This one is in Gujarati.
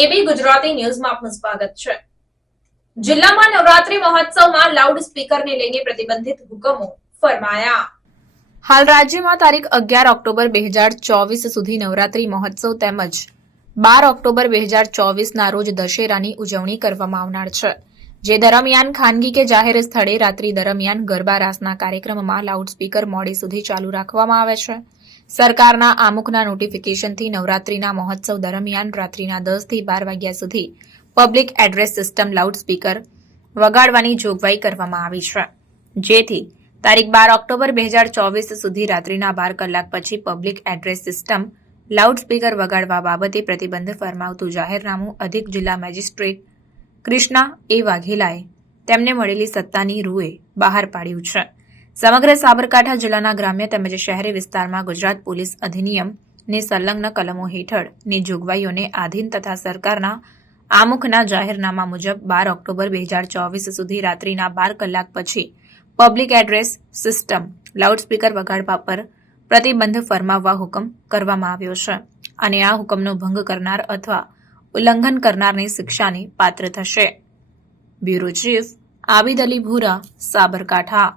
એબી ગુજરાતી ન્યૂઝમાં આપનું સ્વાગત છે। જિલ્લામાં નવરાત્રી મહોત્સવમાં લાઉડ સ્પીકરને લઈને પ્રતિબંધિત હુકમો ફરમાયા। હાલ રાજ્યમાં તારીખ 11 ઓક્ટોબર 2024 સુધી નવરાત્રી મહોત્સવ તેમજ 12 ઓક્ટોબર 2024ના રોજ દશેરાની ઉજવણી કરવામાં આવનાર છે, જે દરમિયાન ખાનગી કે જાહેર સ્થળે રાત્રિ દરમિયાન ગરબા રાસના કાર્યક્રમમાં લાઉડ સ્પીકર મોડે સુધી ચાલુ રાખવામાં આવે છે। સરકારના આમુખના નોટિફિકેશનથી નવરાત્રીના મહોત્સવ દરમિયાન રાત્રિના 10 થી 12 વાગ્યા સુધી public address system loudspeaker વગાડવાની જોગવાઈ કરવામાં આવી છે, જેથી તારીખ 12 ઓક્ટોબર 2024 સુધી રાત્રિના 12 કલાક પછી public address system loudspeaker વગાડવા બાબતે પ્રતિબંધ ફરમાવતું જાહેરનામું અધિક જિલ્લા મેજિસ્ટ્રેટ કૃષ્ણા એ વાઘેલાએ તેમને મળેલી સત્તાની રૂએ બહાર પાડ્યું છે। સમગ્ર સાબરકાંઠા જિલ્લાના ગ્રામ્ય તેમજ શહેરી વિસ્તારમાં ગુજરાત પોલીસ અધિનિયમની સંલગ્ન કલમો હેઠળની જોગવાઈઓને આધીન તથા સરકારના આમુખના જાહેરનામા મુજબ 12 ઓક્ટોબર 2024 સુધી રાત્રિના 12 કલાક પછી પબ્લિક એડ્રેસ સિસ્ટમ લાઉડસ્પીકર વગાડવા પર પ્રતિબંધ ફરમાવવા હુકમ કરવામાં આવ્યો છે અને આ હુકમનો ભંગ કરનાર અથવા ઉલ્લંઘન કરનારની શિક્ષાને પાત્ર થશે। બ્યુરો ચીફ આબિદ અલી ભૂરા, સાબરકાંઠા।